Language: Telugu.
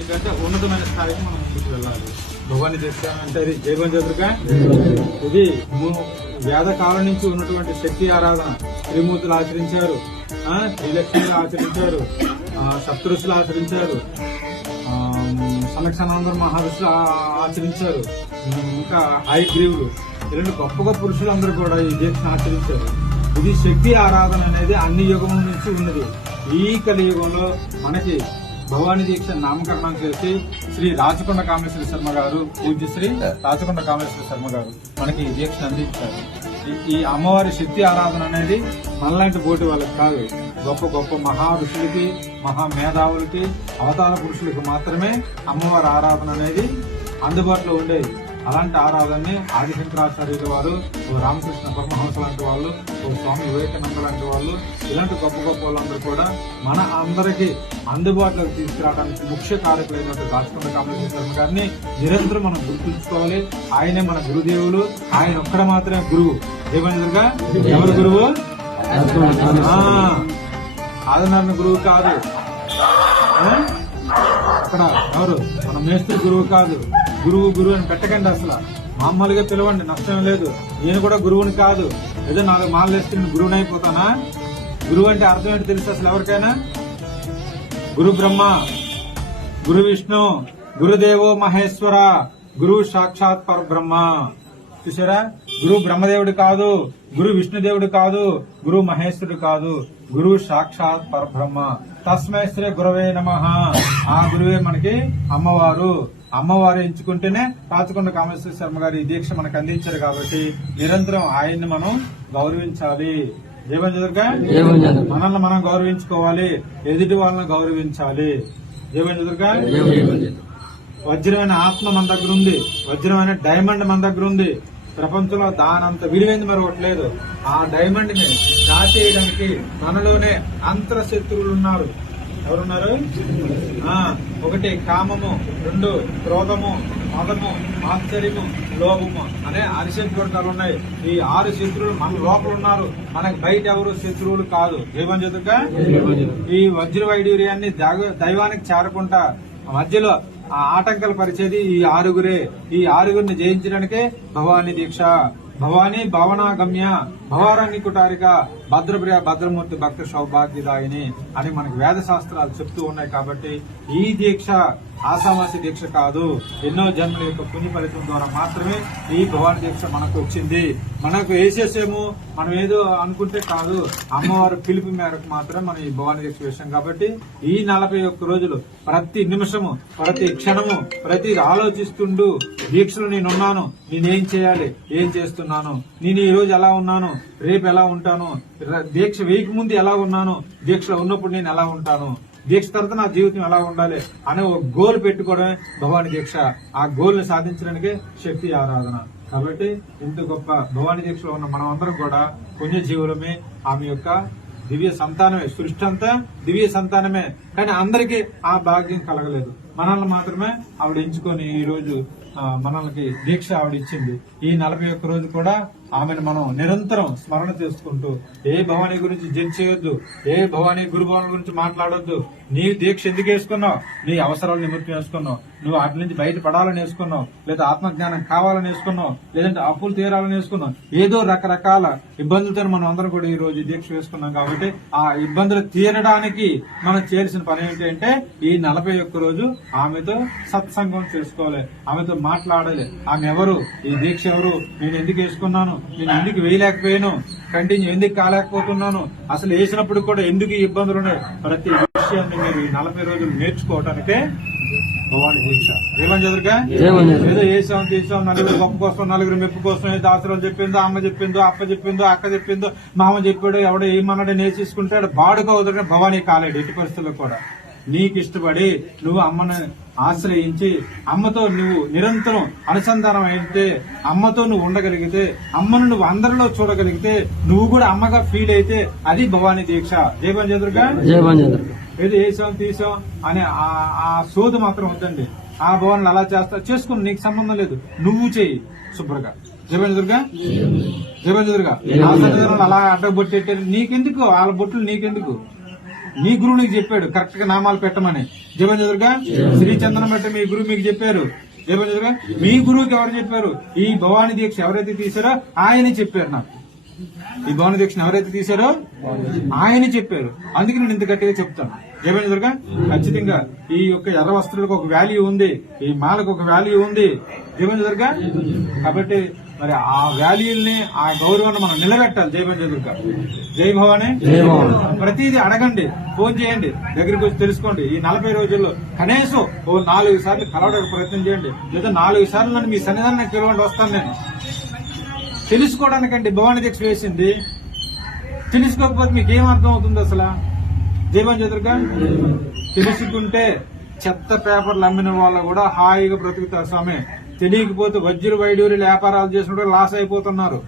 ఎందుకంటే ఉన్నతమైన స్థాయికి మనం ముందుకు వెళ్ళాలి. భవాని చేస్తామంటే ఇది జైవం ఇది వేద కాలం నుంచి ఉన్నటువంటి శక్తి ఆరాధన. త్రిమూర్తులు ఆచరించారు. ఆ, ఆచరించారు. ఆ, ఆచరించారు. సమక్షానందర మహర్షులు ఆచరించారు. ఇంకా హైగ్రీవులు ఇలాంటి గొప్ప గొప్ప పురుషులందరూ కూడా ఈ దీక్షను ఆచరించారు. ఇది శక్తి ఆరాధన అనేది అన్ని యుగముల నుంచి ఉన్నది. ఈ కలియుగంలో మనకి భవానీ దీక్ష నామకరణం చేసి శ్రీ రాచకొండ కామేశ్వర శర్మ గారు పూజ్య శ్రీ రాచకొండ కామేశ్వర శర్మ గారు మనకి ఈ దీక్షను అందించారు. ఈ- ఈ అమ్మవారి శక్తి ఆరాధన అనేది మనలాంటి పోటీ వాళ్ళకి కాదు. గొప్ప గొప్ప మహా ఋషులకి మహా మేధావులకి అవతార పురుషులకి మాత్రమే అమ్మవారి ఆరాధన అనేది అందుబాటులో ఉండేది. అలాంటి ఆరాధనని ఆదిశంకరాచార్యుల వారు ఓ రామకృష్ణ పరమహంస లాంటి వాళ్ళు ఓ స్వామి వివేకానంద లాంటి వాళ్ళు ఇలాంటి గొప్ప గొప్ప వాళ్ళందరూ కూడా మన అందరికీ అందుబాటులోకి తీసుకురావడానికి ముఖ్య కారకులైనటువంటి రాజకొండ కామేశ్వర శర్మ గారిని నిరంతరం మనం గుర్తుంచుకోవాలి. ఆయనే మన గురుదేవులు. ఆయన ఒక్కడ మాత్రమే గురువు. ఏమైందిగా ఎవరు గురువు? ఆదనారాయణ ఆదినారాయణ గురువు కాదు. అక్కడ ఎవరు? మన మేస్త్రి గురువు కాదు. గురువు గురువు అని పెట్టకండి అసలు. మామూలుగా పిలవండి నష్టం లేదు. నేను కూడా గురువుని కాదు. ఏదో నాలుగు మాలలు వేస్తే నేను గురువుని అయిపోతానా? గురువు అంటే అర్థం ఏంటి తెలుసు అసలు ఎవరికైనా? గురు బ్రహ్మ గురు విష్ణు గురుదేవో మహేశ్వర గురు సాక్షాత్ పరబ్రహ్మ. చూసారా గురు బ్రహ్మదేవుడు కాదు గురు విష్ణుదేవుడు కాదు గురు మహేశ్వరుడు కాదు గురు సాక్షాత్ పరబ్రహ్మ. తస్మై శ్రీ గురవే నమ. ఆ గురువే మనకి అమ్మవారు. అమ్మవారు ఎంచుకుంటేనే రాచకొండ కామేశ్వర శర్మ గారు ఈ దీక్ష మనకు అందించారు కాబట్టి నిరంతరం ఆయన్ని మనం గౌరవించాలి. జయమని చదువుగా మనల్ని మనం గౌరవించుకోవాలి. ఎదుటి వాళ్ళని గౌరవించాలి. జయమని చదువుగా వజ్రమైన ఆత్మ మన దగ్గర ఉంది. వజ్రమైన డైమండ్ మన దగ్గర ఉంది. ప్రపంచంలో దానంత విలువైంది మరి ఒకటి లేదు ఆ డైమండ్ని దాచేయడానికి మనలోనే అంతర శత్రువులు ఉన్నారు. ఎవరున్నారు? ఒకటి కామము రెండు క్రోధము మదము ఆశ్చర్యము లోభము. అనే ఆరు శత్రువులు ఉన్నాయి. ఈ ఆరు శత్రువులు మన లోపల ఉన్నారు. మనకు బయట ఎవరు శత్రువులు కాదు. ఏమని చదువుక ఈ వజ్ర వైడూర్యాన్ని దైవానికి చేరకుండా మధ్యలో ఆ ఆటంకాలు పరిచేది ఈ ఆరుగురే. ఈ ఆరుగురిని జయించడానికే భవానీ దీక్ష. భవానీ భావనాగమ్య భవారాన్ని కుటారిక భద్రప్రియ భద్రమూర్తి భక్త సౌభాగ్యదాయిని అని మనకు వేద శాస్త్రాలు చెప్తూ ఉన్నాయి కాబట్టి ఈ దీక్ష ఆసామాసి దీక్ష కాదు. ఎన్నో జన్మల యొక్క పుణ్య ఫలితం ద్వారా మాత్రమే ఈ భవాని దీక్ష మనకు వచ్చింది. మనకు వేసేసేమో మనం ఏదో అనుకుంటే కాదు. అమ్మవారు పిలుపు మేరకు మాత్రమే మనం ఈ భవాని దీక్ష వేసాం కాబట్టి ఈ నలభై ఒక్క రోజులు ప్రతి నిమిషము ప్రతి క్షణము ప్రతి ఆలోచిస్తుండు దీక్షలో నేనున్నాను నేనేం చేయాలి ఏం చేస్తున్నాను నేను ఈ రోజు ఎలా ఉన్నాను రేపు ఎలా ఉంటాను దీక్ష వేయక ముందు ఎలా ఉన్నాను దీక్షలో ఉన్నప్పుడు నేను ఎలా ఉంటాను దీక్ష తర్వాత నా జీవితం ఎలా ఉండాలి అనే ఒక గోల్ పెట్టుకోవడమే భవాని దీక్ష. ఆ గోల్ని శక్తి ఆరాధన. కాబట్టి ఇంత గొప్ప భవాని దీక్షలో ఉన్న మనం అందరం కూడా పుణ్యజీవులమే. ఆమె యొక్క దివ్య సంతానమే. సృష్టి అంతా దివ్య సంతానమే. కానీ అందరికీ ఆ భాగ్యం కలగలేదు. మనల్ని మాత్రమే ఆవిడ ఎంచుకొని ఈ రోజు మనల్కి దీక్ష ఆవిడ ఇచ్చింది. ఈ నలభై ఒక్క రోజు కూడా ఆమెను మనం నిరంతరం స్మరణ చేసుకుంటూ ఏ భవానీ గురించి జడ్జ్ చేయొద్దు ఏ భవానీ గురు భవన్ గురించి మాట్లాడొద్దు నీ దీక్ష ఎందుకు వేసుకున్నావు? నీ అవసరాలు నిమిత్తం వేసుకున్నావు. నువ్వు వాటి నుంచి బయటపడాలని వేసుకున్నావు. లేదా ఆత్మజ్ఞానం కావాలని వేసుకున్నావు. లేదంటే అప్పులు తీరాలని వేసుకున్నావు. ఏదో రకరకాల ఇబ్బందులతో మనం అందరం కూడా ఈ రోజు దీక్ష వేసుకున్నాం కాబట్టి ఆ ఇబ్బందులు తీరడానికి మనం చేయాల్సిన పని ఏంటంటే ఈ నలభై ఒక్క రోజు ఆమెతో సత్సంగం చేసుకోవాలి. ఆమెతో మాట్లాడాలి. ఆమె ఎవరు? ఈ దీక్ష ఎవరు? నేను ఎందుకు వేసుకున్నాను? నేను ఎందుకు వేయలేకపోయాను? కంటిన్యూ ఎందుకు కాలేకపోతున్నాను? అసలు వేసినప్పుడు కూడా ఎందుకు ఇబ్బందులు ఉన్నాయి? ప్రతి విషయాన్ని మీరు ఈ నలభై రోజులు నేర్చుకోవటానికే ఏమని ఏదో వేసాం తీసాం నలుగురు గొప్ప కోసం నలుగురు మెప్పు కోసం ఏదో ఆశ్రమం చెప్పిందో అమ్మ చెప్పిందో అప్ప చెప్పిందో అక్క చెప్పిందో మామ చెప్పాడు ఎవడో ఏమన్నాడో నేర్చేసుకుంటాడు. బాడుగా వదిలిన భవానీ కాలేడు ఎట్టి పరిస్థితుల్లో కూడా. నీకు ఇష్టపడి నువ్వు అమ్మను ఆశ్రయించి అమ్మతో నువ్వు నిరంతరం అనుసంధానం అయితే అమ్మతో నువ్వు ఉండగలిగితే అమ్మను నువ్వు అందరిలో చూడగలిగితే నువ్వు కూడా అమ్మగా ఫీల్ అయితే అది భవానీ దీక్ష. జయపన్ చంద్రుగా ఏదో వేసాం తీసాం అనే ఆ- ఆ సోదు మాత్రం వద్దండి. ఆ భవన్లు అలా చేస్తా చేసుకుని నీకు సంబంధం లేదు. నువ్వు చెయ్యి శుభ్రంగా. జయబంధుడుగా జయబంధుడుగా అలా అడ్డబొట్టెట్టారు నీకెందుకు? వాళ్ళ బొట్లు నీకెందుకు? మీ గురువు నీకు చెప్పాడు కరెక్ట్గా నామాలు పెట్టమని. జపం చదురుగా శ్రీ చందనం బట్టి మీ గురువు మీకు చెప్పారు. జపం చదురుగా మీ గురువుకి ఎవరు చెప్పారు? ఈ భవాని దీక్ష ఎవరైతే తీసారో ఆయన చెప్పారు నాకు. ఈ భవాని దీక్షను ఎవరైతే తీసారో ఆయన చెప్పారు. అందుకే నేను ఇంత గట్టిగా చెప్తాను. జపం చదురుగా ఖచ్చితంగా ఈ యొక్క ఎర్ర వస్త్రాలకు ఒక వాల్యూ ఉంది ఈ మాలకు ఒక వాల్యూ ఉంది. జపం చదురుగా కాబట్టి మరి ఆ వాల్యూల్ని ఆ గౌరవాన్ని మనం నిలబెట్టాలి. జై దుర్గా. జై భవాని. ప్రతిదీ అడగండి ఫోన్ చేయండి దగ్గరికి వచ్చి తెలుసుకోండి. ఈ నలభై రోజుల్లో కనీసం ఓ నాలుగు సార్లు కలవడానికి ప్రయత్నం చేయండి. లేదా నాలుగు సార్లు నన్ను మీ సన్నిధానానికి పిలవండి వస్తాను నేను. తెలుసుకోవడానికండి భవాని దీక్ష వేసింది. తెలుసుకోకపోతే మీకు ఏం అర్థం అవుతుంది అసలు? జీవన్ చదురుగా తెలుసుకుంటే చెత్త పేపర్లు అమ్మిన వాళ్ళు కూడా హాయిగా బ్రతుకుతారు స్వామి. తెలియకపోతే వజ్ర వైడూరి వ్యాపారాలు చేసిన లాస్ అయిపోతున్నారు.